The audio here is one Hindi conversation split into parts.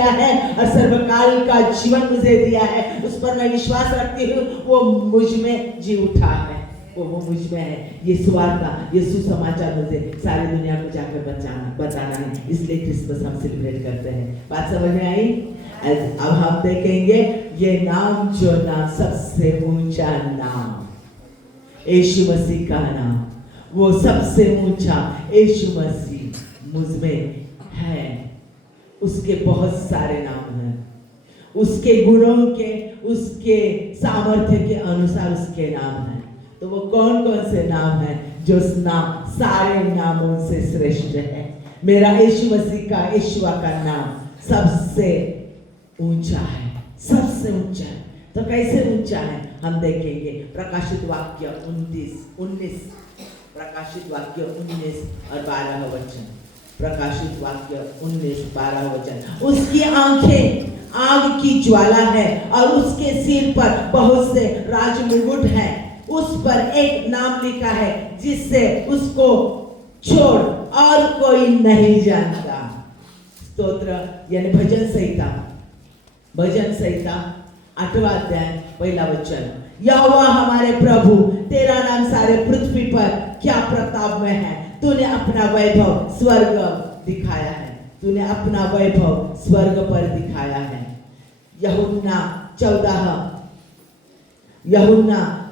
किया है और सर्वकाल का जीवन मुझे दिया है, उस पर मैं विश्वास रखती हूँ। वो मुझ में जी उठा है, वो मुझ में है। ये सुवार्ता, ये सुसमाचार मुझे सारी दुनिया को जाकर बताना है, इसलिए क्रिसमस हम सेलिब्रेट करते हैं। बात समझ में आई? अब हम देखेंगे ये नाम, जो नाम सबसे ऊंचा नाम, यीशु मसीह का नाम, वो सबसे ऊंचा यीशु मसीह मुझ में है। उसके बहुत सारे नाम हैं, उसके गुणों के, उसके सामर्थ्य के अनुसार उसके नाम हैं। तो वो कौन कौन से नाम हैं? जो नाम सारे नामों से श्रेष्ठ है। मेरा यीशु मसीह का, यीशुआ का नाम सबसे ऊंचा है, सबसे ऊंचा है। तो कैसे ऊंचा है हम देखेंगे। प्रकाशित वाक्य 19 प्रकाशित वाक्य 19 और 12 वचन। प्रकाशित वाक्य 19-12 वचन। उसकी आंखें आग की ज्वाला है और उसके सिर पर बहुत से राज मुकुट हैं। उस पर एक नाम लिखा है जिससे उसको छोड़ और कोई नहीं जानता। स्तोत्र यानी भजन संहिता 8वां अध्याय 1 वचन। यहोवा हमारे प्रभु, तेरा नाम सारे पृथ्वी पर क्या प्रताप में है। तूने अपना वैभव स्वर्ग दिखाया है, तूने अपना वैभव स्वर्ग पर दिखाया है। यूहन्ना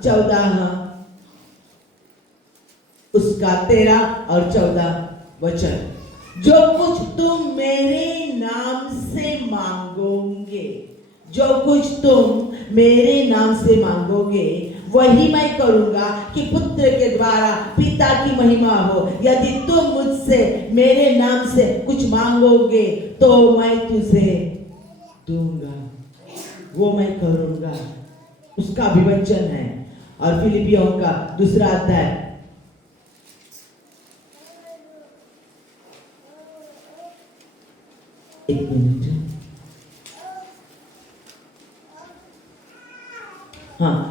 14 उसका 13 और 14 वचन। जो कुछ तुम मेरे नाम से मांगोगे, जो कुछ तुम मेरे नाम से मांगोगे वही मैं करूंगा कि पुत्र के द्वारा पिता की महिमा हो। यदि तुम मुझसे मेरे नाम से कुछ मांगोगे तो मैं तुझे दूंगा, वो मैं करूंगा। उसका अभिवचन है। और फिलिपियों का 2 अध्याय 1 मिनट।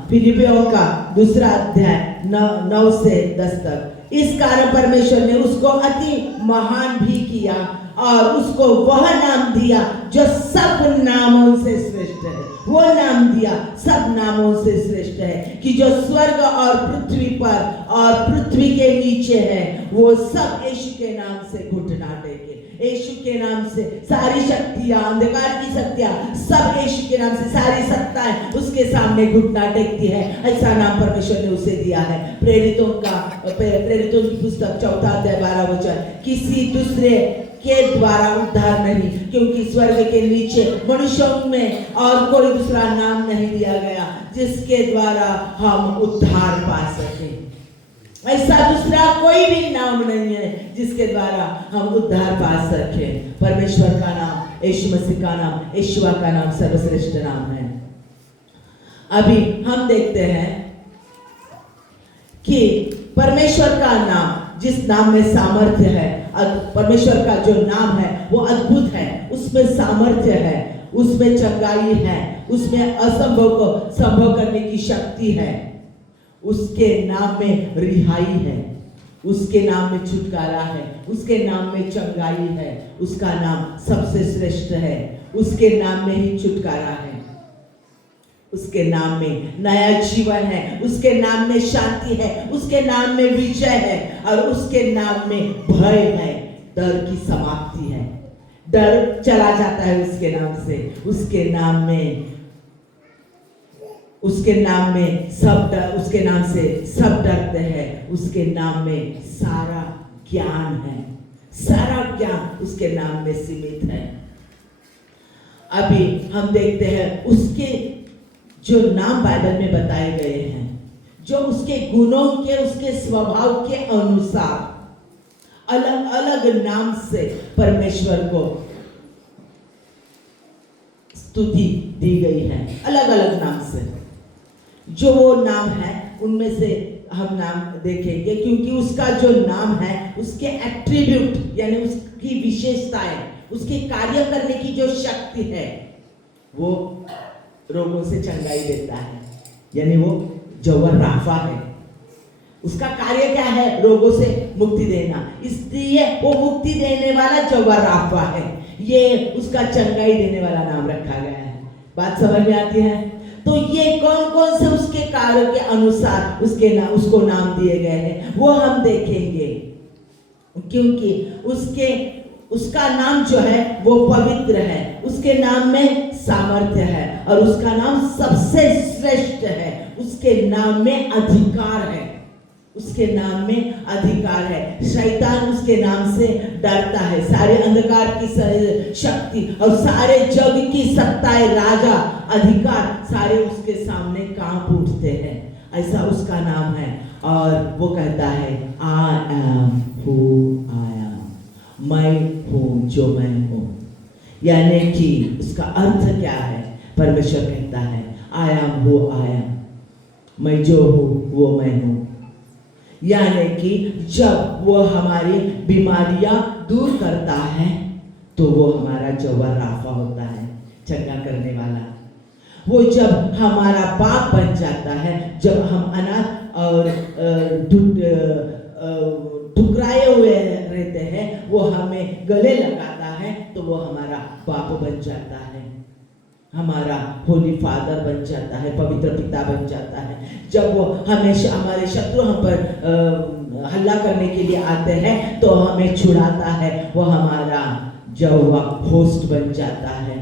फिलिपियों का 2 अध्याय 9 से 10 तक। इस कारण परमेश्वर ने उसको अति महान भी किया और उसको वह नाम दिया जो सब नामों से श्रेष्ठ है। वो नाम दिया सब नामों से श्रेष्ठ है कि जो स्वर्ग और पृथ्वी पर और पृथ्वी के नीचे है वो सब यीशु के नाम से घुटना टेके। यीशु के नाम से सारी शक्तियां, अंधकार की शक्तियां, सब यीशु के नाम से सारी सत्ताएं उसके सामने घुटना टेकती है। ऐसा नाम परमेश्वर ने उसे दिया है। प्रेरितों की पुस्तक 4 अध्याय 12 वचन। किसी दूसरे के द्वारा उद्धार नहीं, क्योंकि स्वर्ग के नीचे मनुष्यों में और कोई दूसरा नाम नहीं दिया गया जिसके द्वारा हम उद्धार पा सके। ऐसा दूसरा कोई भी नाम नहीं है जिसके द्वारा हम उद्धार पा सके। परमेश्वर का नाम, यीशु मसीह का नाम, यीशुआ का नाम सर्वश्रेष्ठ नाम है। अभी हम देखते हैं कि परमेश्वर का नाम, जिस नाम में सामर्थ्य है, परमेश्वर का जो नाम है वो अद्भुत है, उसमें सामर्थ्य है, उसमें चंगाई है, उसमें असंभव को संभव करने की शक्ति है। उसके नाम में रिहाई है, उसके नाम में छुटकारा है, उसके नाम में चंगाई है। उसका नाम सबसे श्रेष्ठ है, उसके नाम में ही छुटकारा है, उसके नाम में नया जीवन है, उसके नाम में शांति है, उसके नाम में विजय है और उसके नाम में भय है, डर की समाप्ति है। डर चला जाता है उसके नाम से। उसके नाम में सब डर, उसके नाम से सब डरते हैं। उसके नाम में सारा ज्ञान है, सारा ज्ञान उसके नाम में सीमित है। अभी हम देखते हैं उसके जो नाम बाइबल में बताए गए हैं, जो उसके गुणों के, उसके स्वभाव के अनुसार अलग अलग नाम से परमेश्वर को स्तुति दी गई है। अलग अलग नाम से जो वो नाम है उनमें से हम नाम देखेंगे, क्योंकि उसका जो नाम है उसके एट्रीब्यूट यानी उसकी विशेषताएं, उसके कार्य करने की जो शक्ति है वो रोगों से चंगाई देता है, यानी वो जवर राफा है। उसका कार्य क्या है? रोगों से मुक्ति देना, इसलिए वो मुक्ति देने वाला जवर राफा है। ये उसका चंगाई देने वाला नाम रखा गया है। बात समझ में आती है? तो ये कौन कौन से उसके कार्यों के अनुसार उसको नाम दिए गए हैं वो हम देखेंगे, क्योंकि उसका नाम जो है वो पवित्र है, उसके नाम में सामर्थ्य है और उसका नाम सबसे श्रेष्ठ है। उसके नाम में अधिकार है, उसके नाम में अधिकार है। शैतान उसके नाम से डरता है। सारे अंधकार की शक्ति और सारे जग की सत्ताएं, राजा, अधिकार सारे उसके सामने कांप उठते हैं। ऐसा उसका नाम है। और वो कहता है I am who I am, मैं हूँ जो मैं हूँ। यानी कि उसका अर्थ क्या है? परमेश्वर कहता है I am who I am, मैं जो हूँ वो मैं हूँ। यानी कि जब वो हमारी बीमारियां दूर करता है तो वो हमारा जवा राफा होता है, चंगा करने वाला। वो जब हमारा बाप बन जाता है, जब हम अनाथ और ठुकराए हुए रहते हैं, वो हमें गले लगाता है तो वो हमारा बाप बन जाता है, हमारा होली फादर बन जाता है, पवित्र पिता बन जाता है। जब वो हमेशा हमारे शत्रु हम पर हल्ला करने के लिए आते हैं तो हमें छुड़ाता है, वो हमारा जवा होस्ट बन जाता है,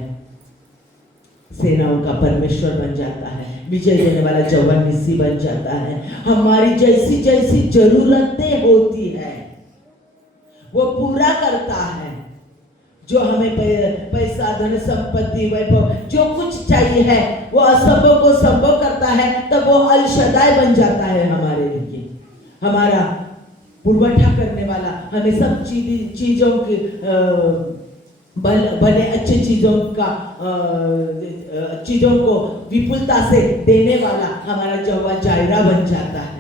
सेनाओं का परमेश्वर बन जाता है, विजय देने वाला जवा निसी बन जाता है। हमारी जैसी जैसी जरूरतें होती है वो पूरा करता है। जो हमें पैसा, धन, संपत्ति, वैभव, जो कुछ चाहिए है वो असंभव को संभव करता है, तब वो अल शदाई बन जाता है हमारे लिए, हमारा पुरवठा करने वाला, हमें सब चीजों की भले अच्छे चीजों को विपुलता से देने वाला हमारा जवा जायरा बन जाता है।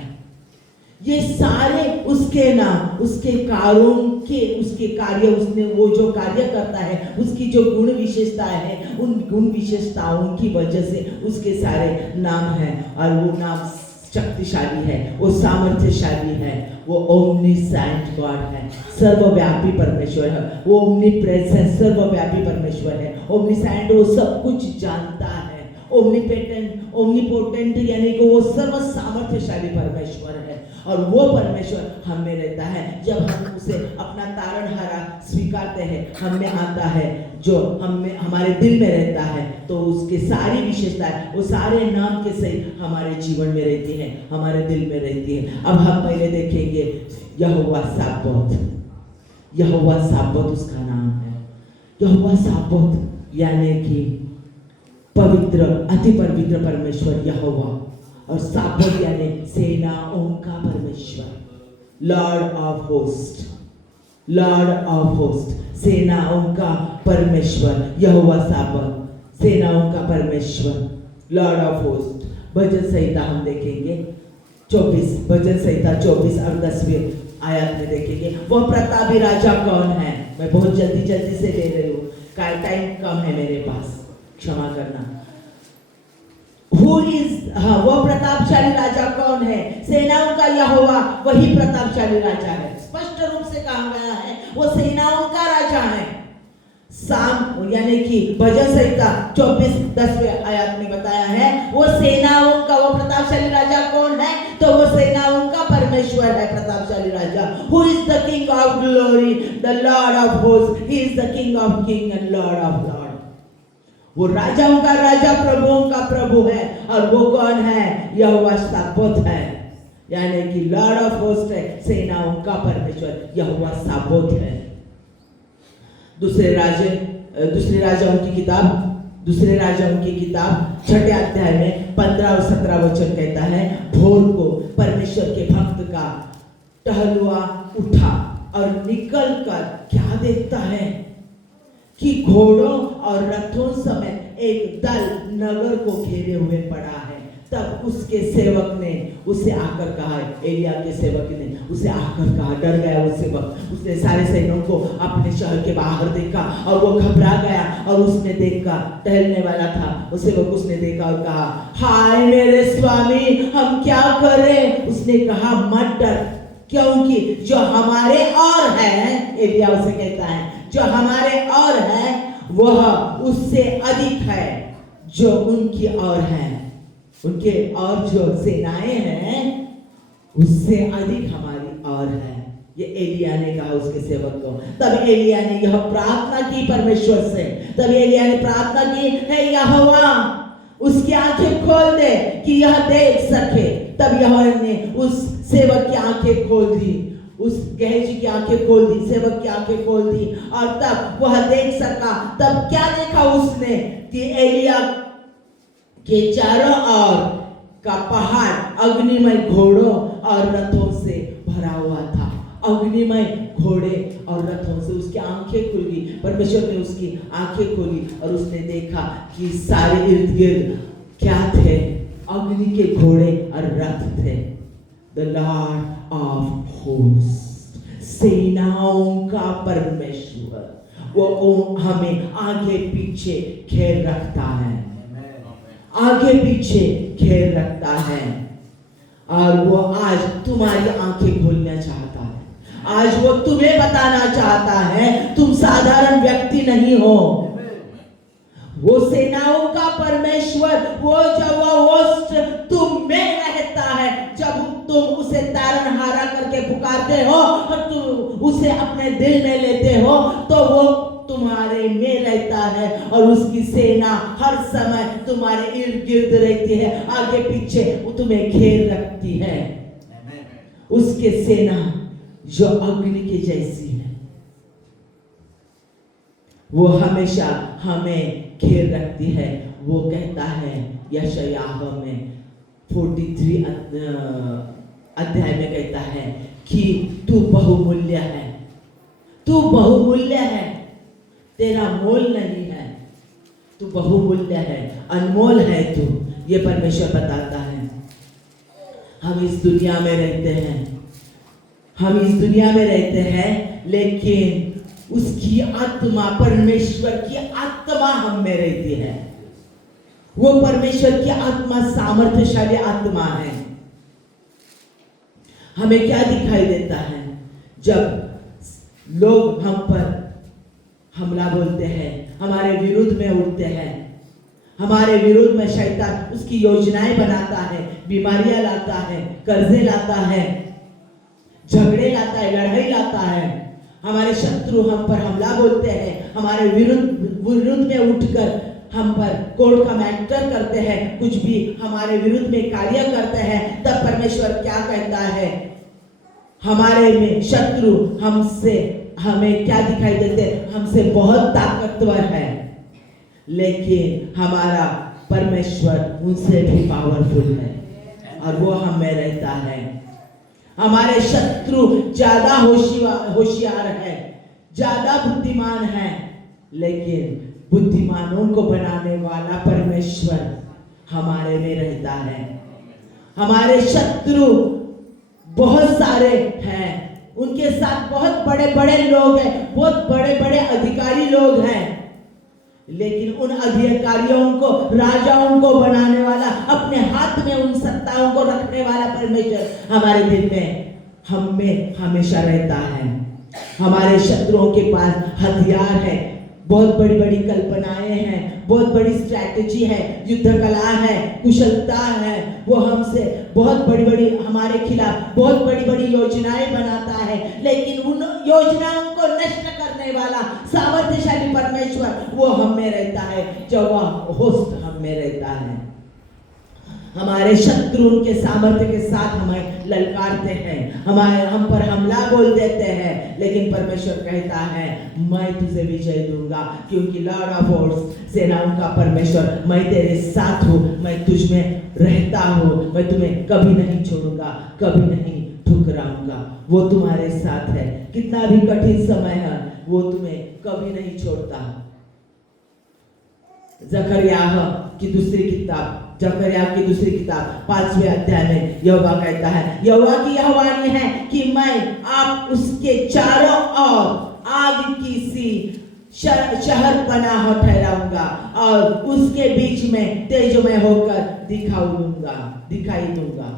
ये सारे उसके नाम, उसके कार्यों के, उसके कार्य, उसने वो जो कार्य करता है, उसकी जो गुण विशेषताएं हैं, उन गुण विशेषताओं की वजह से उसके सारे नाम हैं। और वो नाम शक्तिशाली है, वो सामर्थ्यशाली है, वो ओमनीसेंट गॉड है, सर्वव्यापी परमेश्वर है। वो ओमनीप्रेजेंट, सर्वव्यापी परमेश्वर है। ओमनीसेंट, वो सब कुछ जानता है। ओमनीपोटेंट यानी कि वो सर्व सामर्थ्यशाली परमेश्वर है। और वो परमेश्वर हम में रहता है। जब हम उसे अपना तारणहारा स्वीकारते हैं, हम में आता है, जो हम में हमारे दिल में रहता है, तो उसके सारी विशेषताएं, वो सारे नाम के सहित हमारे जीवन में रहती है, हमारे दिल में रहती है। अब हम पहले देखेंगे यहोवा साबोत। यहोवा साबोत उसका नाम है। यहोवा साबोत यानी कि पवित्र, अति पवित्र परमेश्वर यहोवा, और साबोत यानी सेनाओं का परमेश्वर, Lord of host, Lord of host, सेनाओं का परमेश्वर यहोवा साबोत, सेनाओं का परमेश्वर, लॉर्ड ऑफ होस्ट। भजन संहिता हम देखेंगे 24, भजन संहिता 24 और 10वें आयत में देखेंगे वह प्रतापी राजा कौन है। मैं बहुत जल्दी से ले रही हूँ, टाइम कम है मेरे पास, क्षमा करना। वह प्रतापशाली राजा कौन है? सेनाओं का यहोवा वही प्रतापशाली राजा है। स्पष्ट रूप से कहा गया है वो सेनाओं का राजा है। साम यानी कि भजन संहिता 24 10वें आयत में बताया है वो सेनाओं का, वो प्रतापशाली राजा कौन है? तो वो सेनाओं का परमेश्वर है, प्रतापशाली राजा। Who is the King of glory, the Lord of hosts, he is the King of king and Lord of lords। वो राजाओं का राजा, प्रभुओं का प्रभु है। और वो कौन है? यहोवा साबोत है, यानी कि लॉर्ड ऑफ होस्ट है, सेनाओं का परमेश्वर यहोवा साबोत है। दूसरे राजाओं की किताब 6 अध्याय में 15 और 17 वचन कहता है, भोर को परमेश्वर के भक्त का टहलुआ उठा और निकल कर क्या देखता है कि घोड़ों और रथों समेत एक दल नगर को घेरे हुए पड़ा है। तब उसके सेवक ने उसे आकर कहा, एलिया के सेवक ने उसे आकर कहा, डर गया वो सेवक, उसने सारे सैनिकों को अपने शहर के बाहर देखा और वो घबरा गया। और उसने देखा, टहलने वाला था वो सेवक, उसने देखा और कहा, हाय मेरे स्वामी, हम क्या करें? उसने कहा, मत डर, क्योंकि जो हमारे और है, एलिया उसे कहता है, जो हमारे और है वह उससे अधिक है जो उनकी और है। उनके और जो सेनाएं हैं उससे अधिक हमारी और है। ये एलिया ने कहा उसके सेवक को। तब एलिया ने यह प्रार्थना की परमेश्वर से। तब एलिया ने प्रार्थना की, हे यहोवा उसकी आंखें खोल दे कि यह देख सके। तब यहोवा ने उस सेवक की आंखें खोल दी, उस गेहजी की आंखें खोल दी, सेवक की आंखें खोल दी और तब वह देख सका। तब क्या देखा उसने कि एलिया के चारों ओर का पहाड़ अग्निमय घोड़ों और रथों से भरा हुआ था। अग्निमय घोड़े और रथों से उसकी आंखें खुल गई। परमेश्वर ने उसकी आंखें खोली और उसने देखा कि सारे इर्द गिर्द क्या थे? अग्नि के घोड़े और रथ थे। The Lord of hosts, सेनाओं का परमेश्वर, वो हमें आगे पीछे घेर रखता है, आगे पीछे घेर रखता है। और वो आज तुम्हारी आंखें खोलना चाहता है। आज वो तुम्हें बताना चाहता है तुम साधारण व्यक्ति नहीं हो। वो सेनाओं का परमेश्वर, वो जब वो होस्ट तुम में रहता है, जब तुम उसे तारनहारा करके पुकारते हो और तुम उसे अपने दिल में लेते हो तो वो तुम्हारे में रहता है और उसकी सेना हर समय तुम्हारे इर्द गिर्द रहती है, आगे पीछे वो तुम्हें घेर रखती है। उसके सेना जो अग्नि की जैसी है, वो हमेशा हमें घेर रखती है। वो कहता है यशायाह में 43 अध्याय में कहता है कि तू बहुमूल्य है, तू बहुमूल्य है, तेरा मोल नहीं है, तू बहुमूल्य है, अनमोल है तू। ये परमेश्वर बताता है। हम इस दुनिया में रहते हैं, हम इस दुनिया में रहते हैं, लेकिन उसकी आत्मा, परमेश्वर की आत्मा हम में रहती है। वो परमेश्वर की आत्मा सामर्थ्यशाली आत्मा है। हमें क्या दिखाई देता है जब लोग हम पर हमला बोलते हैं, हमारे विरुद्ध में उठते हैं, हमारे विरुद्ध में शैतान उसकी योजनाएं बनाता है, बीमारियां लाता है, कर्जे लाता है, झगड़े लाता है, लड़ाई लाता है। हमारे शत्रु हम पर हमला बोलते हैं, हमारे विरुद्ध में उठकर हम पर कोर्ट का मैटर करते हैं, कुछ भी हमारे विरुद्ध में कार्य करते हैं। तब परमेश्वर क्या कहता है? हमारे में शत्रु हमसे, हमें क्या दिखाई देते? हमसे बहुत ताकतवर है, लेकिन हमारा परमेश्वर उनसे भी पावरफुल है और वो हम में रहता है। हमारे शत्रु ज्यादा होशियार है, ज्यादा बुद्धिमान है, लेकिन बुद्धिमानों को बनाने वाला परमेश्वर हमारे में रहता है। हमारे शत्रु बहुत सारे हैं, उनके साथ बहुत बड़े बड़े लोग हैं, बहुत बड़े बड़े अधिकारी लोग हैं, लेकिन उन अधिकारियों को, राजाओं को बनाने वाला, अपने हाथ में उन सत्ताओं को रखने वाला परमेश्वर हमारे दिल में, हम में हमेशा रहता है। हमारे शत्रुओं के पास हथियार है, बहुत बड़ी बड़ी कल्पनाएं हैं, बहुत बड़ी स्ट्रैटेजी है, युद्ध कला है, कुशलता है। वो हमसे बहुत बड़ी बड़ी, हमारे खिलाफ बहुत बड़ी बड़ी योजनाएं बनाता है, लेकिन उन योजनाओं को नष्ट करने वाला सामर्थ्यशाली परमेश्वर वो हम में रहता है, जो वह होस्ट हम में रहता है। हमारे शत्रु उनके सामर्थ्य के साथ हमें ललकारते हैं, हम पर हमला बोल देते हैं, लेकिन परमेश्वर कहता है मैं तुझे विजय दूंगा, क्योंकि लॉर्ड ऑफ होस्ट्स, सेनाओं का परमेश्वर, मैं तेरे साथ हूँ, मैं तुझ में रहता हूँ, मैं तुम्हें कभी नहीं छोड़ूंगा, कभी नहीं ठुकराऊंगा। वो तुम्हारे साथ है, कितना भी कठिन समय है वो तुम्हें कभी नहीं छोड़ता। जकरिया की दूसरी किताब 5वें अध्याय में यहोवा कहता है, यहोवा की यह वाणी है कि मैं आप उसके चारों ओर आग की सी शहर पनाह ठहराऊंगा और उसके बीच में तेजोमय होकर दिखाई दूंगा।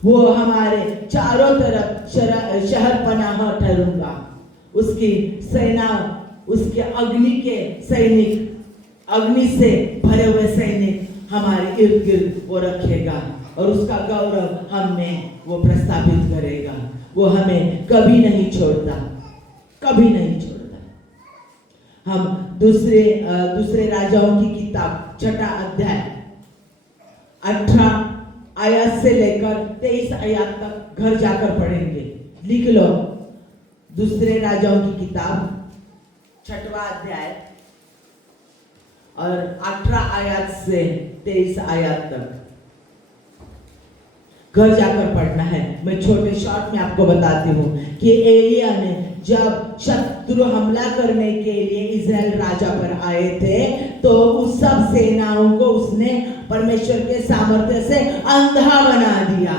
वो हमारे चारों तरफ शहर पनाह ठहरूंगा, उसकी सेना, उसके अग्नि के सैनिक, अग्नि से भरे हुए सैनिक हमारे इर्द गिर्द वो रखेगा और उसका गौरव हम में वो प्रस्तावित करेगा। वो हमें कभी नहीं छोड़ता, कभी नहीं छोड़ता। हम दूसरे राजाओं की किताब 6 अध्याय 18 आयत से लेकर 23 आयत तक घर जाकर पढ़ेंगे। लिख लो, दूसरे राजाओं की किताब 6वां अध्याय और 18 आयत से 23 आयत तक घर जाकर पढ़ना है। मैं छोटे शॉर्ट में आपको बताती हूँ कि एलिया ने जब शत्रु हमला करने के लिए इज़राइल राजा पर आए थे तो उस सब सेनाओं को उसने परमेश्वर के सामर्थ्य से अंधा बना दिया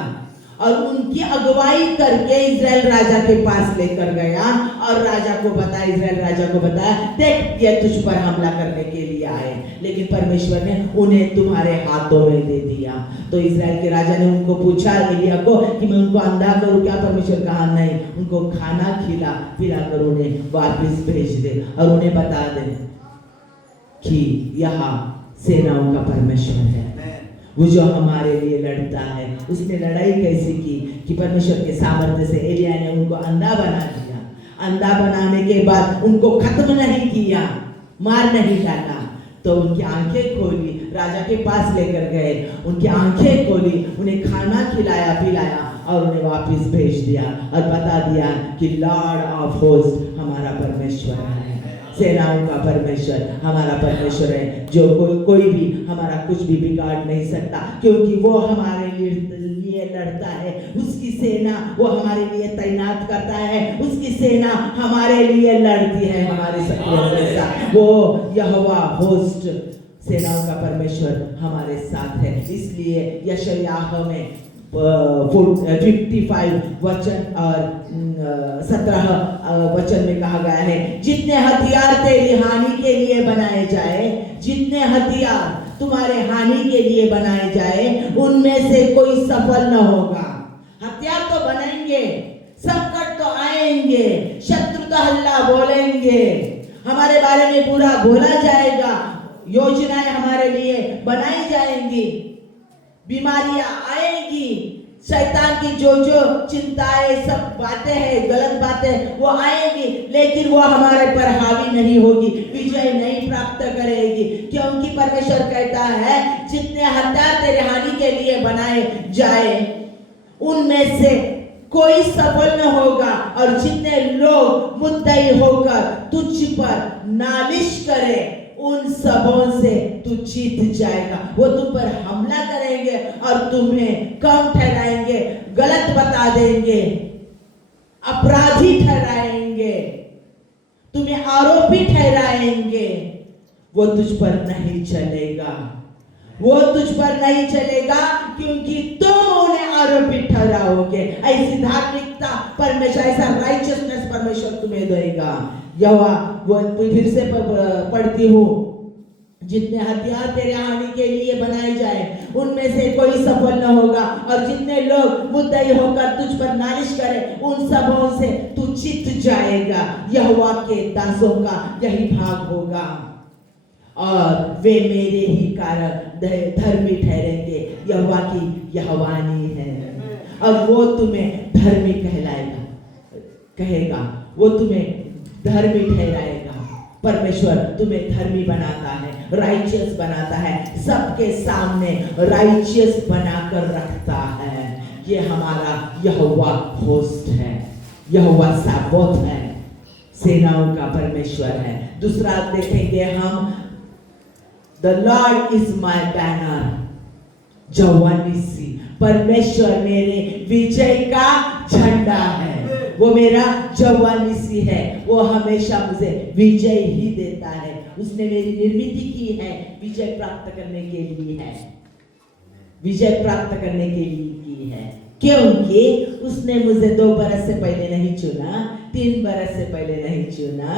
और उनकी अगुवाई करके इज़राइल राजा के पास लेकर गया और राजा को बताया, इज़राइल राजा को बताया, देख ये तुझ पर हमला करने के लिए आए, लेकिन परमेश्वर ने उन्हें तुम्हारे हाथों में दे दिया। तो इज़राइल के राजा ने उनको पूछा एलिया को कि मैं उनको अंधा करूं क्या? परमेश्वर कहा नहीं, उनको खाना खिला पिला कर उन्हें वापस भेज दे और उन्हें बता दे कि यहाँ सेनाओं का परमेश्वर है, वो जो हमारे लिए लड़ता है। उसने लड़ाई कैसी की कि परमेश्वर के सामर्थ्य से एलिया ने उनको अंधा बना दिया। अंधा बनाने के बाद उनको खत्म नहीं किया, मार नहीं डाला, तो उनकी आंखें खोली, राजा के पास लेकर गए, उनकी आंखें खोली, उन्हें खाना खिलाया पिलाया और उन्हें वापस भेज दिया और बता दिया कि लॉर्ड ऑफ होस्ट हमारा परमेश्वर है, सेनाओं का परमेश्वर हमारा परमेश्वर है, जो कोई भी हमारा कुछ भी बिगाड़ नहीं सकता, क्योंकि वो हमारे लिए लड़ता है। उसकी सेना वो हमारे लिए तैनात करता है, उसकी सेना हमारे लिए लड़ती है, हमारे शत्रुओं के साथ। वो यहोवा होस्ट सेनाओं का परमेश्वर हमारे साथ है। इसलिए यशायाह में 55 वचन और 17 वचन में कहा गया है, जितने हथियार तेरी हानि के लिए बनाए जाए, जितने हथियार तुम्हारे हानि के लिए बनाए जाए, उनमें से कोई सफल न होगा। हथियार तो बनाएंगे, संकट तो आएंगे, शत्रु तो हल्ला बोलेंगे, हमारे बारे में बुरा बोला जाएगा, योजनाएं हमारे लिए बनाई जाएंगी, बीमारियां आएंगी, शैतान की जो चिंताएं, सब बातें हैं, गलत बातें वो आएंगी, लेकिन वो हमारे पर हावी नहीं होगी, विजय नहीं प्राप्त करेगी, क्योंकि परमेश्वर कहता है जितने हथियार तेरे हानि के लिए बनाए जाए उनमें से कोई सफल न होगा, और जितने लोग मुद्दई होकर तुझ पर नालिश करे उन सबों से तू जीत जाएगा। वो तुम पर हमला करेंगे और तुम्हें कम ठहराएंगे, गलत बता देंगे, अपराधी ठहराएंगे, तुम्हें आरोपी ठहराएंगे, वो तुझ पर नहीं चलेगा, वो तुझ पर नहीं चलेगा, क्योंकि तुम उन्हें आरोपी ठहराओगे। ऐसी धार्मिकता परमेश्वर, ऐसा राइचियसनेस परमेश्वर तुम्हें देगा। यहोवा वो फिर से पढ़ती हूँ, जितने हथियार तेरे हानि के लिए बनाए जाए उनमें से कोई सफल न होगा, और जितने लोग मुद्दई होकर तुझ पर नालिश करें उन सबों से तू जीत जाएगा। यहोवा के दासों का यही भाग होगा और वे मेरे ही कारण धर्मी ठहरेंगे। यहोवा की यह वाणी है और वो तुम्हें धर्मी कहेगा, वो तुम्हें धर्मी ठहराएगा। परमेश्वर तुम्हें धर्मी बनाता है, राइचियस बनाता है, सबके सामने राइचियस बनाकर रखता है। ये हमारा यहोवा होस्ट है, यहोवा साबोत है, सेनाओं का परमेश्वर है। दूसरा देखेंगे हम, the Lord is my banner, Jehovah Nissi, परमेश्वर मेरे विजय का झंडा है, वो मेरा यहोवा निस्सी है, वो हमेशा मुझे विजय ही देता है। उसने मेरी निर्मित की है, विजय प्राप्त करने के लिए है, विजय प्राप्त करने के लिए की है, क्योंकि उसने मुझे 2 बरस से पहले नहीं चुना, 3 बरस से पहले नहीं चुना,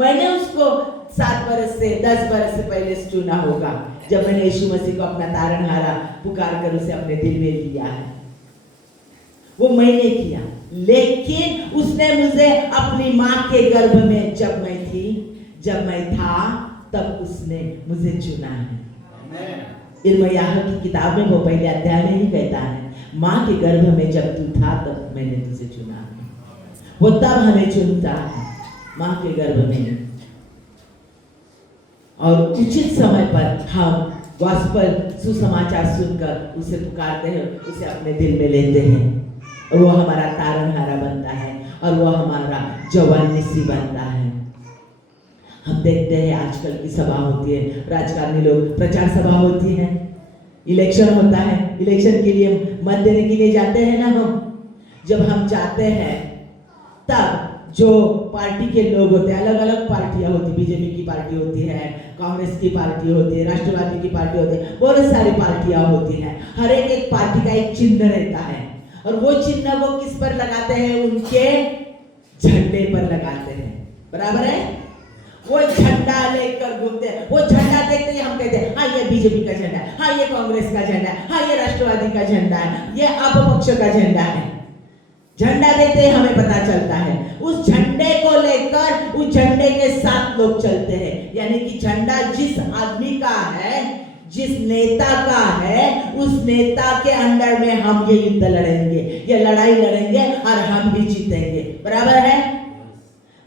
मैंने उसको 7 बरस से 10 बरस से पहले चुना होगा, जब मैंने यीशु मसीह को अपना तारणहारा पुकार कर उसे अपने दिल में लिया है। वो मैंने किया, लेकिन उसने मुझे अपनी माँ के गर्भ में जब मैं था तब उसने मुझे चुना है। इर्मियाह की किताब में वो पहले अध्याय में ही कहता है, माँ के गर्भ में जब तू था तब मैंने तुझे चुना है। वो तब हमें चुनता है माँ के गर्भ में, और उचित समय पर हम गॉस्पेल सुसमाचार सुनकर उसे पुकारते हैं, उसे अपने दिल में लेते हैं, और वो हमारा तारनहारा बनता है और वो हमारा जवानिसी बनता है। हम देखते हैं आजकल की सभा होती है, राजकारणी लोग प्रचार सभा होती है, इलेक्शन होता है, इलेक्शन के लिए मत देने के लिए जाते हैं ना हम। जब हम जाते हैं तब जो पार्टी के लोग होते हैं, अलग अलग पार्टियां होती, बीजेपी की पार्टी होती है, कांग्रेस की पार्टी होती है, राष्ट्रवादी की पार्टी होती है, बहुत सारी पार्टियां होती हैं। हर एक पार्टी का एक चिन्ह रहता है, और वो चिन्ह वो किस पर लगाते हैं? उनके झंडे पर लगाते हैं, बराबर है। वो झंडा लेकर घूमते हैं, वो झंडा देखते ही हम कहते हैं हाँ ये बीजेपी का झंडा है, हाँ ये कांग्रेस का झंडा है, हाँ ये राष्ट्रवादी का झंडा है, ये अपपक्ष का झंडा है। झंडा देखते ही हमें पता चलता है। उस झंडे को लेकर उस झंडे के साथ लोग चलते हैं, यानी कि झंडा जिस आदमी का है, जिस नेता का है, उस नेता के अंडर में हम ये युद्ध लड़ेंगे, ये लड़ाई लड़ेंगे और हम भी जीतेंगे, बराबर है।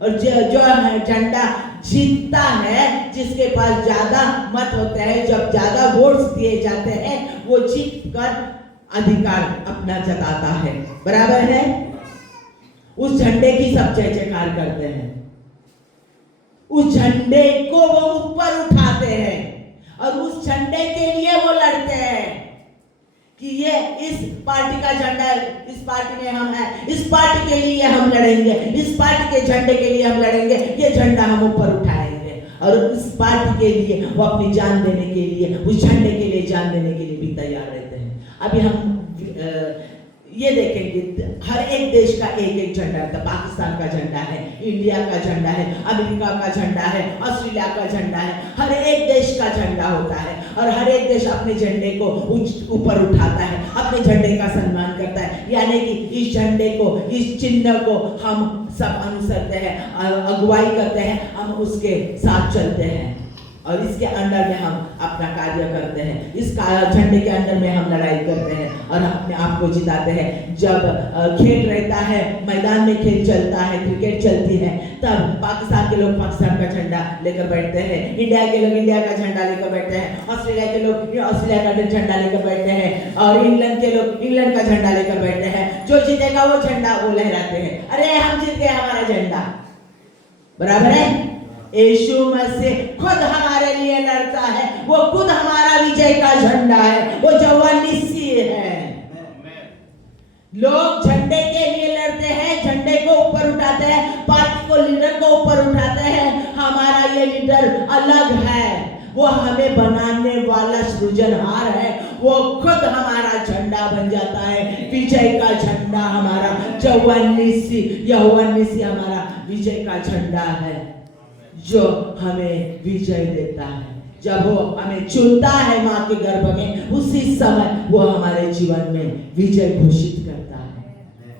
और जो झंडा जीतता है, जिसके पास ज्यादा मत होते हैं, जब ज्यादा वोट्स दिए जाते हैं, वो जीत कर अधिकार अपना जताता है, बराबर है। उस झंडे की सब जय जयकार करते हैं, उस झंडे को वो ऊपर उठाते हैं और उस झंडे के लिए वो लड़ते हैं कि ये इस पार्टी का झंडा है, इस पार्टी में हम हैं, इस पार्टी के लिए हम लड़ेंगे, इस पार्टी के झंडे के लिए हम लड़ेंगे, ये झंडा हम ऊपर उठाएंगे। और उस पार्टी के लिए वो अपनी जान देने के लिए, उस झंडे के लिए जान देने के लिए भी तैयार रहते हैं। अभी हम ये देखेंगे हर एक देश का एक एक झंडा है। पाकिस्तान का झंडा है, इंडिया का झंडा है, अमेरिका का झंडा है, ऑस्ट्रेलिया का झंडा है, हर एक देश का झंडा होता है, और हर एक देश अपने झंडे को ऊपर उठाता है, अपने झंडे का सम्मान करता है। यानी कि इस झंडे को, इस चिन्ह को हम सब अनुसरते हैं, अगुवाई करते हैं, हम उसके साथ चलते हैं और इसके अंडर में हम अपना कार्य करते हैं, इस झंडे के अंडर में हम लड़ाई करते हैं और अपने आप को जिताते हैं। जब खेल रहता है, मैदान में खेल चलता है, क्रिकेट चलती है, तब पाकिस्तान के लोग पाकिस्तान का झंडा लेकर बैठते हैं, इंडिया के लोग इंडिया का झंडा लेकर बैठते हैं, ऑस्ट्रेलिया के लोग ऑस्ट्रेलिया का झंडा लेकर बैठते हैं, और इंग्लैंड के लोग इंग्लैंड का झंडा लेकर बैठते हैं। जो जीतेगा वो झंडा वो लहराते हैं, अरे हम जीत गए, हमारा झंडा, बराबर है। यीशु मसीह खुद हमारे लिए लड़ता है, वो खुद हमारा विजय का झंडा है, वो जवानिसी है। लोग झंडे के लिए लड़ते हैं, झंडे को ऊपर उठाते हैं, पार्टी को, लीडर को ऊपर उठाते हैं। हमारा ये लीडर अलग है, वो हमें बनाने वाला सृजनहार है, वो खुद हमारा झंडा बन जाता है, विजय का झंडा हमारा, जवानिसी यहोवानिसी हमारा विजय का झंडा है, जो हमें विजय देता है। जब वो हमें चुनता है माँ के गर्भ में, उसी समय वो हमारे जीवन में विजय घोषित करता है।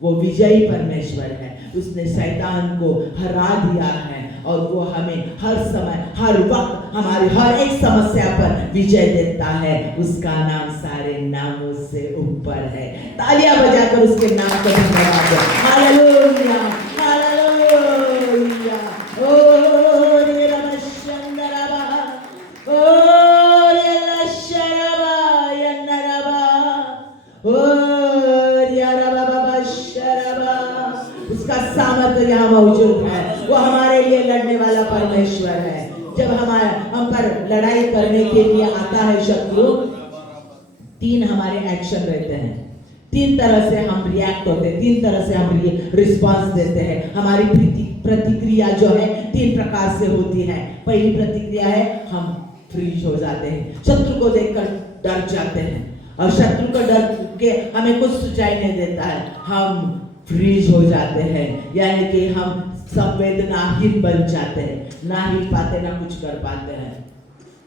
वो विजयी परमेश्वर है, उसने शैतान को हरा दिया है और वो हमें हर समय, हर वक्त हमारी हर एक समस्या पर विजय देता है। उसका नाम सारे नामों से ऊपर है। तालियां बजाकर उसके नाम को धन्यवाद दो। Hallelujah, hallelujah. ओ रे रमशंदरबा, ओ रे लशरबा यनरबा, ओ रे रबबा शरबा। उसका सामर्थ्य यहाँ मौजूद है, वो हमारे लिए लड़ने वाला परमेश्वर है। जब हम पर लड़ाई करने के लिए आता है शत्रु, तीन हमारे एक्शन रहते हैं, तीन तरह से हम रिएक्ट होते हैं, तीन तरह से हम रिस्पांस देते हैं। हमारी प्रतिक्रिया जो है तीन प्रकार से होती है। पहली प्रतिक्रिया है हम फ्रीज हो जाते हैं, शत्रु को देखकर डर जाते हैं, और शत्रु को डर के हमें कुछ सुझाई नहीं देता है, हम फ्रीज हो जाते हैं, यानी कि हम संवेदनाहीन बन जाते हैं, ना हिल पाते ना कुछ कर पाते हैं,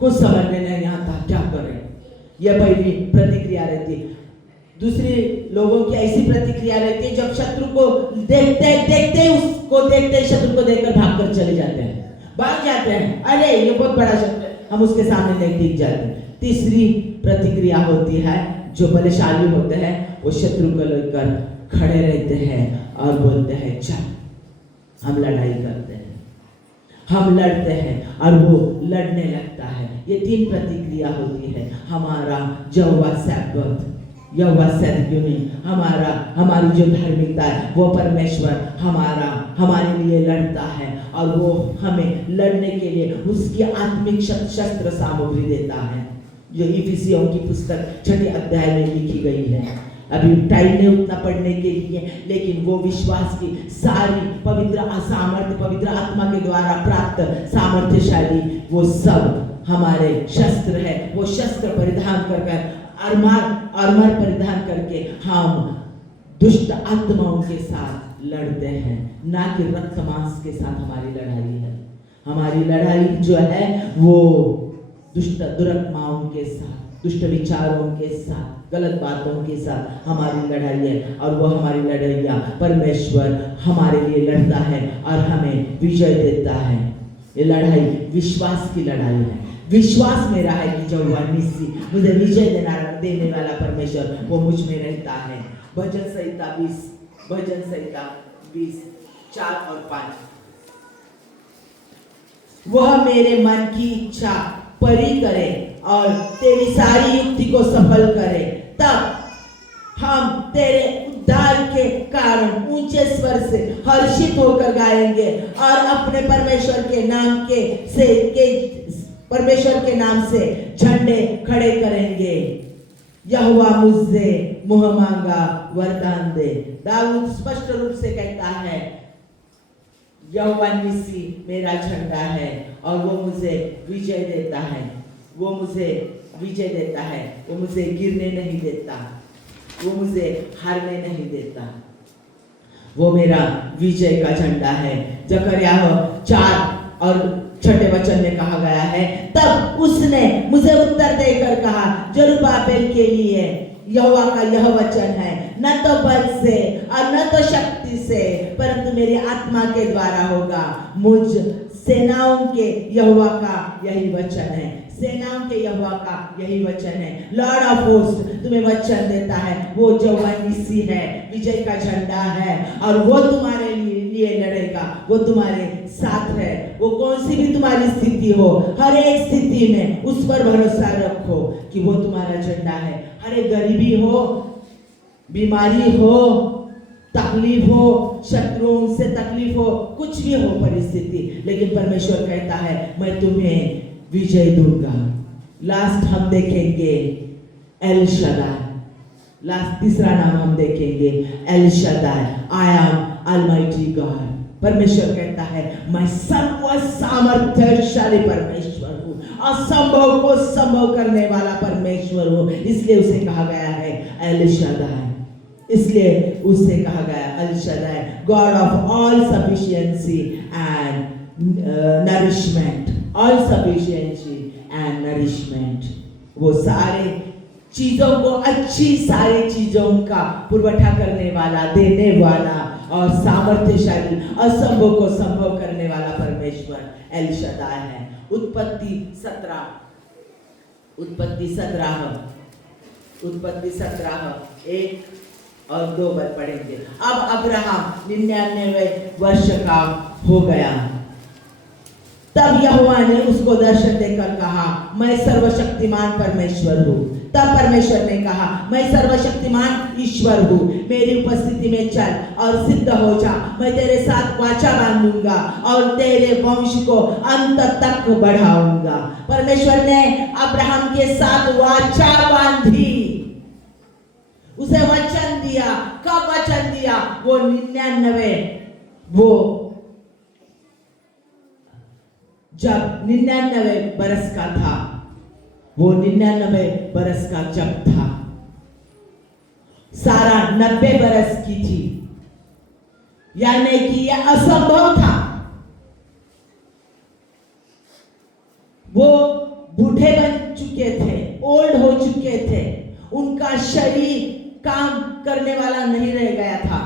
कुछ समझ में नहीं आता क्या करें। यह पहली प्रतिक्रिया रहती है। दूसरे लोगों की ऐसी प्रतिक्रिया रहती है, जब शत्रु को देखते देखते उसको देखते शत्रु को देखकर भागकर चले जाते हैं, भाग जाते हैं, अरे ये बहुत बड़ा शत्रु है, हम उसके सामने नहीं टिक जाते। तीसरी प्रतिक्रिया होती है, जो बलशाली होते हैं वो शत्रु को लेकर खड़े रहते हैं और बोलते हैं चल हम लड़ाई करते हैं, हम लड़ते हैं, और वो लड़ने लगता है। ये तीन प्रतिक्रिया होती है। हमारा यहोवा सैबाओथ, यहोवा सद्गुणी, हमारी जो धार्मिकता है वो परमेश्वर हमारे लिए लड़ता है, और वो हमें लड़ने के लिए उसकी आत्मिक शस्त्र सामग्री देता है, जो इफिसियों की पुस्तक 6 अध्याय में लिखी गई है। अभी टाइम नहीं उतना पढ़ने के लिए, लेकिन वो विश्वास की सारी पवित्र सामर्थ्य, पवित्र आत्मा के द्वारा प्राप्त सामर्थ्यशाली वो सब हमारे शस्त्र है। वो शस्त्र परिधान कर आर्मर परिधान करके हम दुष्ट आत्माओं के साथ लड़ते हैं, ना कि रक्त मांस के साथ हमारी लड़ाई है। हमारी लड़ाई जो है वो दुष्ट दुरात्माओं के साथ, दुष्ट विचारों के साथ, गलत बातों के साथ हमारी लड़ाई है, और वो हमारी लड़ाइयाँ परमेश्वर हमारे लिए लड़ता है और हमें विजय देता है। ये लड़ाई विश्वास की लड़ाई है। विश्वास मेरा है कि यहोवा निस्सी मुझे विजय देने वाला परमेश्वर वो मुझ में रहता है। भजन संहिता 20 4 और 5। वह मेरे मन की इच्छा परी करे और तेरी सारी युक्ति को सफल करे, तब हम तेरे उद्धार के कारण ऊंचे स्वर से हर्षित होकर गाएंगे और अपने परमेश्वर के नाम से झंडे खड़े करेंगे। यहोवा मुझसे मुँह मांगा वरदान दे। दाऊद स्पष्ट रूप से कहता है, यहोवा निस्सी मेरा झंडा है और वो मुझे विजय देता है, वो मुझे विजय देता है, वो मुझे गिरने नहीं देता, वो मुझे हारने नहीं देता, वो मेरा विजय का झंडा है। जकरयाह 4 और 6 वचन में कहा गया है, तब उसने मुझे उत्तर देकर कहा, जरुब्बाबेल के लिए यहोवा का यह वचन है, न तो बल से और न तो शक्ति से, परंतु मेरी आत्मा के द्वारा होगा। मुझ सेनाओं के यहोवा का यही वचन है, सेनाओं के यहोवा का यही वचन है। लॉर्ड ऑफ होस्ट तुम्हें वचन देता है, वो यहोवा निस्सी है, विजय का झंडा है, और वो तुम्हारे लिए लड़ेगा, वो तुम्हारे साथ है। वो कौन सी भी तुम्हारी स्थिति हो, हर एक स्थिति में उस पर भरोसा रखो कि वो तुम्हारा झंडा है। हर एक गरीबी हो, बीमारी हो, तकलीफ हो, शत्रुओं से तकलीफ हो, कुछ भी हो परिस्थिति, लेकिन परमेश्वर कहता है मैं तुम्हें विजय दूंगा। लास्ट हम देखेंगे एल शदाई, लास्ट तीसरा नाम हम देखेंगे L Shaddai, I am almighty God. परमेश्वर कहता है मैं सर्व सामर्थ्यशाली परमेश्वर हूँ, असंभव को संभव करने वाला परमेश्वर हूँ। इसलिए उसे कहा गया है एल शदाई, इसलिए उससे कहा गया L Shaddai, God of all sufficiency and nourishment, all sufficiency and nourishment. वो सारे चीजों को, अच्छी सारी चीजों का पुरवठा करने वाला, देने वाला और सामर्थ्यशाली, असंभव को संभव करने वाला परमेश्वर एल शदाई है। उत्पत्ति 17 1 और 2 बार पढ़ेंगे। अब अब्राहम 99 वर्ष का हो गया, तब यहोवा ने उसको दर्शन देकर कहा, मैं सर्वशक्तिमान परमेश्वर हूँ। तब परमेश्वर ने कहा, मैं सर्वशक्तिमान ईश्वर हूँ, मेरी उपस्थिति में चल और सिद्ध हो जा। मैं तेरे साथ वाचा बांधूंगा और तेरे वंश को अंत तक बढ़ाऊंगा। परमेश्वर ने अब्राहम के साथ वाचा बांधी, उसे वचन दिया। कब वचन दिया? वो 99, वो जब 99 बरस का था, वो 99 बरस का जब था। सारा 90 बरस की थी, यानी कि यह असंभव था। वो बूढ़े बन चुके थे, ओल्ड हो चुके थे, उनका शरीर काम करने वाला नहीं रह गया था।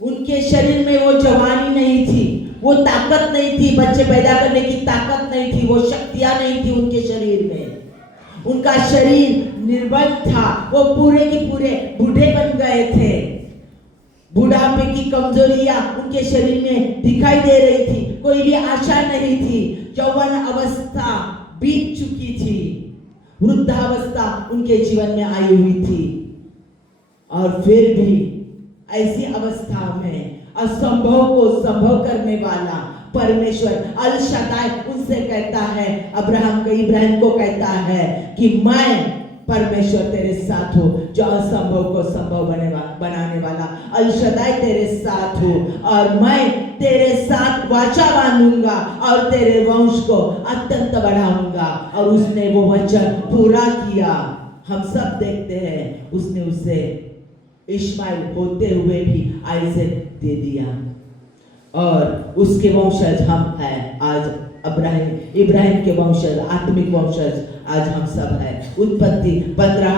उनके शरीर में वो जवानी नहीं थी, वो ताकत नहीं थी, बच्चे पैदा करने की ताकत नहीं थी, वो शक्तियां नहीं थी उनके शरीर में। उनका शरीर निर्बल था, वो पूरे के पूरे बूढ़े बन गए थे। बुढ़ापे की कमजोरियां उनके शरीर में दिखाई दे रही थी, कोई भी आशा नहीं थी। यौवन अवस्था बीत चुकी थी, वृद्धावस्था उनके जीवन में आई हुई थी। और फिर भी ऐसी अवस्था में असंभव को संभव करने वाला परमेश्वर अल शदाई उनसे कहता है, इब्राहिम को कहता है कि मैं परमेश्वर तेरे साथ हूँ, जो असंभव को संभव बनाने वाला अल शदाई तेरे साथ हूँ, और मैं तेरे साथ वाचा बांधूंगा और तेरे वंश को अत्यंत बढ़ाऊंगा। और उसने वो वचन पूरा किया। हम सब देखते हैं, उसने उसे इश्माइल होते हुए भी आइज़ेक दे दिया, और उसके वंशज हम हैं आज। इब्राहिम के वंशज, आत्मिक वंशज आज हम सब हैं। उत्पत्ति 15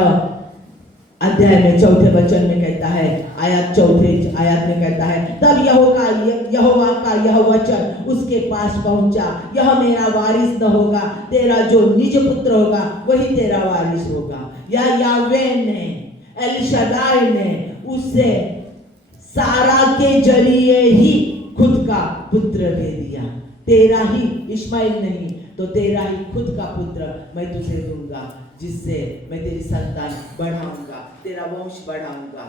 अध्याय में 4 वचन में कहता है, आयत 4 आयत में कहता है, तब यहोवा का यह वचन उसके पास पहुंचा, यह मेरा वारिस न होगा, तेरा जो निज पुत्र होगा वही तेरा वारिस होगा। या यावे ने, एल शदाई ने उसे सारा के जरिए ही खुद का पुत्र दे दिया। तेरा ही, इश्माइल नहीं तो तेरा ही खुद का पुत्र मैं तुझे दूंगा, जिससे मैं तेरी संतान बढ़ाऊंगा, तेरा वंश बढ़ाऊंगा।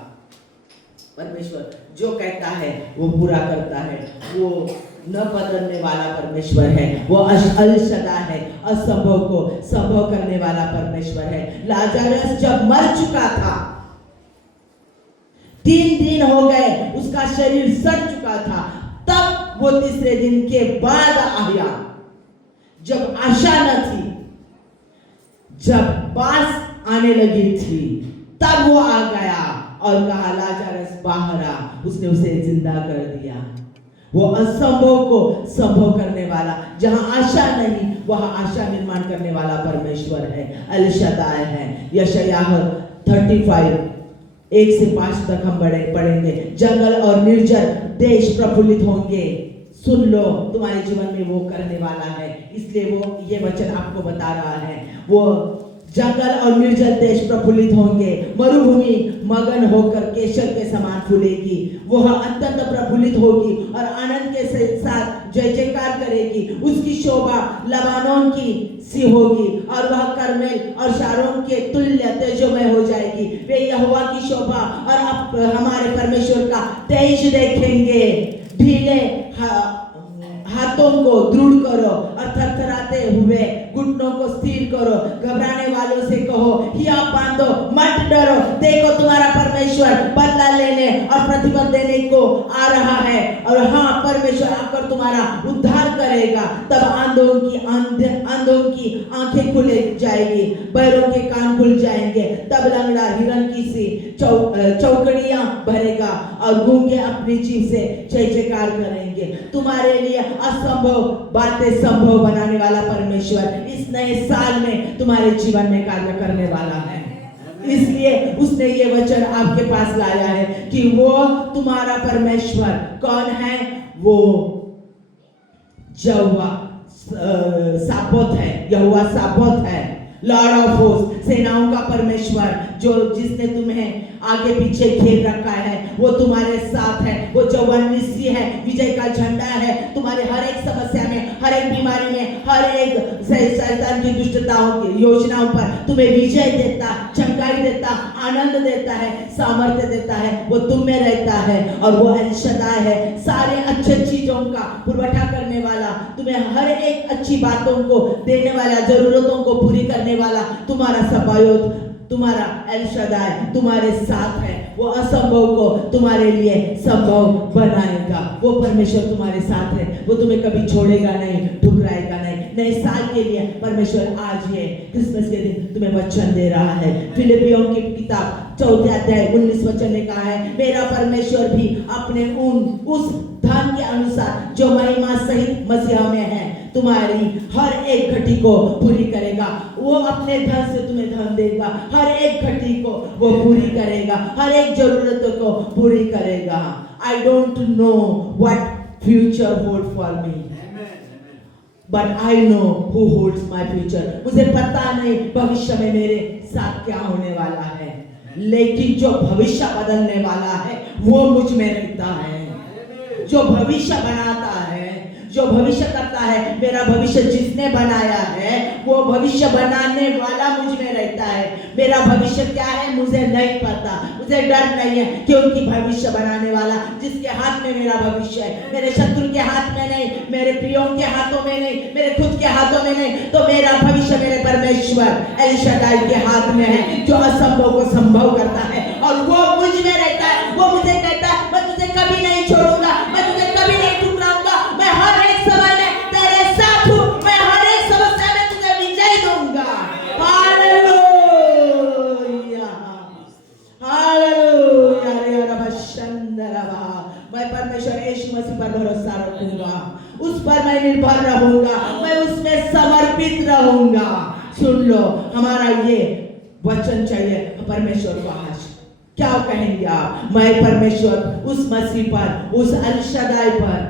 परमेश्वर जो कहता है वो पूरा करता है। वो न बदलने वाला परमेश्वर है, वो अल शदाई है, असंभव को संभव करने वाला परमेश्वर है। लाजरस जब मर चुका था, 3 दिन हो गए, उसका शरीर सड़ चुका था, तब वो तीसरे दिन के बाद आया, जब आशा न थी, जब पास आने लगी थी, तब वो आ गया और कहा लाजरस बाहर आ। उसने उसे जिंदा कर दिया। वो असंभव को संभव करने वाला, जहां आशा नहीं वहां आशा निर्माण करने वाला परमेश्वर है, अल शदाई है। यशायाह 35 1 से 5 तक हम पढ़ेंगे। जंगल और निर्जन देश प्रफुल्लित होंगे, सुन लो, तुम्हारे जीवन में वो करने वाला है, इसलिए वो ये वचन आपको बता रहा है। वो जंगल और निर्जन देश प्रफुल्लित होंगे, मरुभूमि मगन होकर केशर के समान फूलेगी, वह अत्यंत प्रफुल्लित होगी और आनंद के साथ जय जयकार करेगी। उसकी शोभा लबानोन की सी होगी और वह करमेल और शारोन के तुल्य तेजोमय हो जाएगी। वे यहोवा की शोभा और हमारे परमेश्वर का तेज देखेंगे। ढीले हाथों को दृढ़ करो और थरथराते हुए घुटनों को स्थिर करो। घबराने वालों से कहो, हिया बांधो, मत डरो, देखो तुम्हारा परमेश्वर बदला लेने और प्रतिफल देने को आ रहा है। और हाँ, परमेश्वर आकर तुम्हारा उद्धार करेगा। तब अंधों की आंखें खुल जाएगी, बहरों के कान खुल जाएंगे। तब लंगड़ा हिरन की सी चौकड़ियां भरेगा और गूंगे अपनी जीभ से जय जयकार करेंगे। तुम्हारे लिए असंभव बातें संभव बनाने वाला परमेश्वर इस नए साल में तुम्हारे जीवन में कार्य करने वाला है। इसलिए उसने ये वचन आपके पास लाया है कि वो तुम्हारा परमेश्वर कौन है? वो यहोवा साबोत है, यहोवा साबोत है, लॉर्ड ऑफ होस्ट, सेनाओं का परमेश्वर, जो जिसने तुम्हें आगे पीछे घेर रखा है, वो तुम्हारे साथ है। वो जवानिसी है, विजय का झंडा है। तुम्हारे हर एक समस्या में, हर एक बीमारी में, हर एक शैतान की दुष्टताओं की योजनाओं पर तुम्हें विजय देता, चंगाई देता, आनंद देता है, सामर्थ्य देता है। वो तुम में रहता है और वो एल शदाई है, सारे अच्छे चीजों का पुरवठा करने वाला, तुम्हें हर एक अच्छी बातों को देने वाला, जरूरतों को पूरी करने वाला तुम्हारा सबायोत, तुम्हारा एल शदाई तुम्हारे साथ है। वो असंभव को तुम्हारे लिए संभव बनाएगा। वो परमेश्वर तुम्हारे साथ है, वो तुम्हें कभी छोड़ेगा नहीं, ठुकराएगा नहीं। नए साल के लिए परमेश्वर आज ये क्रिसमस के दिन तुम्हें वचन दे रहा है। फिलिपियों की किताब 4 अध्याय 19 वचन में कहा है, मेरा परमेश्वर भी अपने उस धन के अनुसार जो महिमा सहित मसीहा में है तुम्हारी हर एक घटी को पूरी करेगा। वो अपने धन से तुम्हें धन देगा, हर एक घटी को वो पूरी करेगा, हर एक जरूरतों को पूरी करेगा। I don't know what future hold for me, but I know who holds my future. मुझे पता नहीं भविष्य में मेरे साथ क्या होने वाला है, लेकिन जो भविष्य बदलने वाला है वो मुझ में रहता है। जो भविष्य बनाता है, जो भविष्य करता है, मेरा भविष्य जिसने बनाया है वो भविष्य बनाने वाला मुझ में रहता है। मेरा भविष्य क्या है मुझे नहीं पता, मुझे डर नहीं है, क्योंकि भविष्य बनाने वाला जिसके हाथ में मेरा भविष्य है, मेरे शत्रु के हाथ में नहीं, मेरे प्रियों के हाथों में नहीं, मेरे खुद के हाथों में नहीं, तो मेरा भविष्य मेरे परमेश्वर एल शदाई के हाथ में है, जो असंभव को संभव करता है और वो मुझ में रहता है। वो मुझे कहता है मैं तुझे कभी नहीं छोड़ूंगा, मैं तुझे कभी नहीं ठुकराऊंगा, मैं हर एक समय में तेरे साथ हूँ, मैं हर एक समस्या में तुझे विजय दूंगा। Hallelujah, hallelujah. मैं परमेश्वर यीशु मसीह पर भरोसा रखूंगा, उस पर मैं निर्भर रहूंगा, मैं उसमें समर्पित रहूंगा। सुन लो, हमारा ये वचन चाहिए परमेश्वर को। आज क्या कहेंगे आप? मैं परमेश्वर उस मसीह पर, उस अल शदाई पर,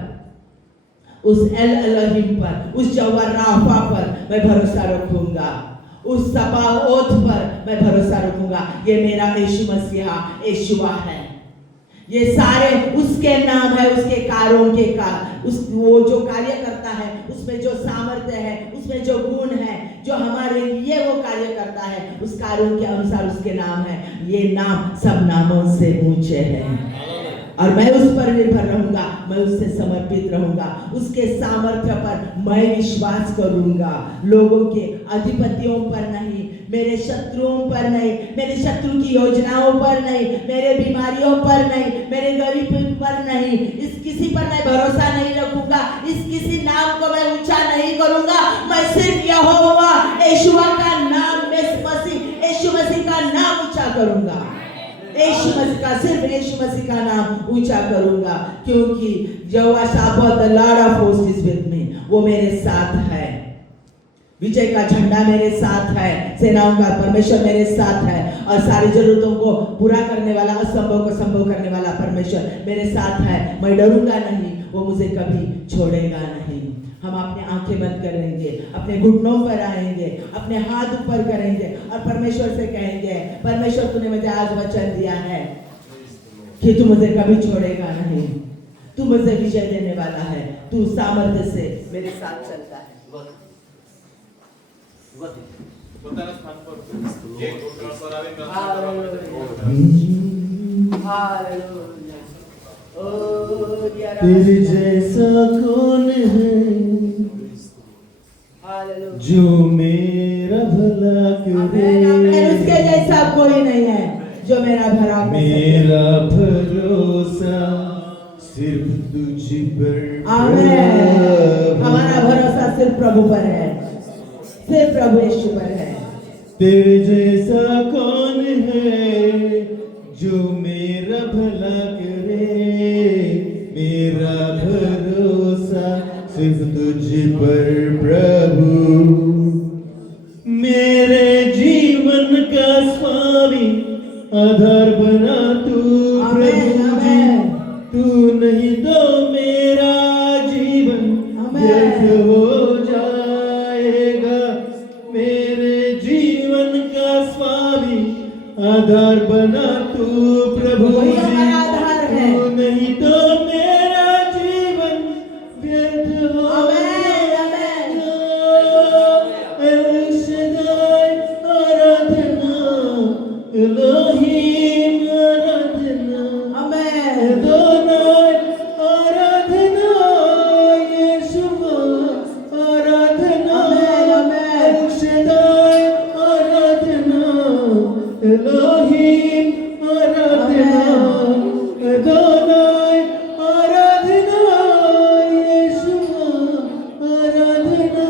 उस एल एलोहिम पर, उस यहोवा राफा पर मैं भरोसा रखूंगा, उस सबाओत पर मैं भरोसा रखूंगा। ये मेरा यीशु मसीहा यीशुआ है। ये सारे उसके नाम है, उसके कारों के वो जो कार्य करता है, उसमें जो सामर्थ्य है, उसमें जो गुण है, जो हमारे लिए वो कार्य करता है, उस कार्यों के अनुसार उसके नाम है। ये नाम सब नामों से ऊंचे हैं और मैं उस पर निर्भर रहूंगा, मैं उससे समर्पित रहूंगा, उसके सामर्थ्य पर मैं विश्वास करूंगा। लोगों के अधिपतियों पर नहीं, मेरे शत्रुओं पर नहीं, मेरे शत्रु की योजनाओं पर नहीं, मेरे बीमारियों पर नहीं, मेरे गरीब पर नहीं, इस किसी पर मैं भरोसा नहीं रखूंगा, इस किसी नाम को मैं ऊंचा नहीं करूंगा। मैं सिर्फ यहोवा यीशुआ का नाम, यीशु मसीह का नाम ऊंचा करूंगा, यीशु मसीह का, सिर्फ यीशु मसीह का नाम ऊंचा करूंगा, क्योंकि Jehovah Sabaoth the Lord of hosts is with me, वो मेरे साथ है। विजय का झंडा मेरे साथ है, सेनाओं का परमेश्वर मेरे साथ है और सारी जरूरतों को पूरा करने वाला, असंभव को संभव करने वाला परमेश्वर मेरे साथ है। मैं डरूंगा नहीं, वो मुझे कभी छोड़ेगा नहीं। हम अपने आंखें बंद करेंगे, अपने घुटनों पर आएंगे, अपने हाथ ऊपर करेंगे और परमेश्वर से कहेंगे, परमेश्वर तूने मुझे आज वचन दिया है कि तू मुझे कभी छोड़ेगा नहीं, तू मुझे विजय देने वाला है, तू सामर्थ्य से मेरे साथ चलता है। तेरे जैसा कौन है जो मेरा भला करे? उसके जैसा कोई नहीं है जो मेरा भला करे। मेरा भरोसा सिर्फ तुझ पर। आमीन। हमारा भरोसा सिर्फ प्रभु पर है, सिर्फ प्रभु यीशु पर है। तेरे जैसा कौन है जो मेरा भला करे? मेरा भरोसा सिर्फ तुझ पर प्रभु। मेरे जीवन का स्वामी आधार बना तू प्रभु जी। तू नहीं तो मेरा जीवन व्यर्थ हो जाएगा। मेरे जीवन का स्वामी आधार बना तू प्रभु जी। तू नहीं तो मेरा जीवन व्यर्थ हो जाएगा। एल शदाई आराधना, एलोहीम आराधना, अदोनाई आराधना, यीशुआ आराधना, एल शदाई आराधना, एलोहीम आराधना, अदोनाई आराधना, यीशुआ आराधना।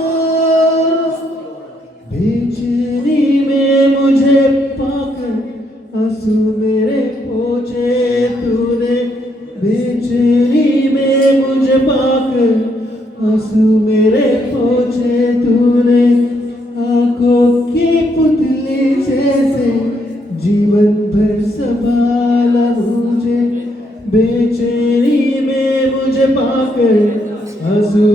बेचैनी में मुझे पाकर आंसू मेरे पोंछे तूने। बेचैनी में मुझे पाकर आंसू मेरे पोंछे तूने। आंखों की पुतली जैसे जीवन भर बेचैनी में मुझे पाकर आंसू